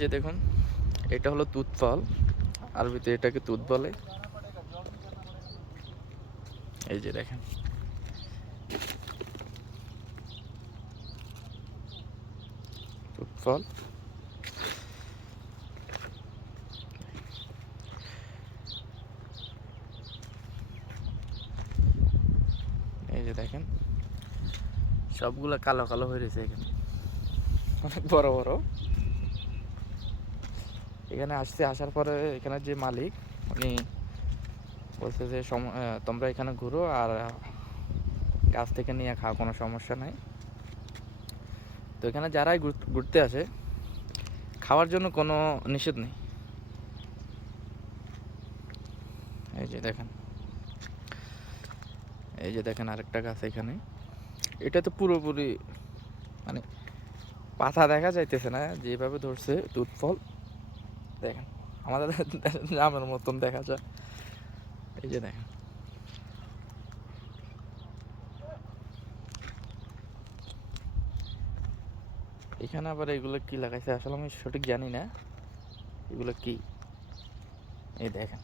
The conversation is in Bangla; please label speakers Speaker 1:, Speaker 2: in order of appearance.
Speaker 1: যে দেখুন, এটা হলো তুত ফল। আরবিতে এটাকে তুত বলে। এই যে দেখেন। তুত ফল। এই যে দেখেন, সবগুলো কালো কালো হয়ে রয়েছে এখানে। অনেক বড় বড়। এখানে আসতে, আসার পরে এখানে যে মালিক, উনি বলছে যে তোমরা এখানে ঘুরো আর গাছ থেকে নিয়ে খাও, কোনো সমস্যা নাই। তো এখানে যারাই ঘুর- ঘুরতে আসে, খাওয়ার জন্য কোনো নিষেধ নেই। এই যে দেখেন। এই যে দেখেন আরেকটা গাছ এখানে। এটা তো পুরোপুরি মানে পাতা দেখা যাইতেছে না, যেভাবে ধরছে দুধ ফল দেখেন, আমাদের জামের মতন দেখা যায়। এই যে দেখেন। এখানে আবার এগুলো কি লাগাইছে? আসলে আমি সঠিক জানি না। এগুলো কি? এই দেখেন।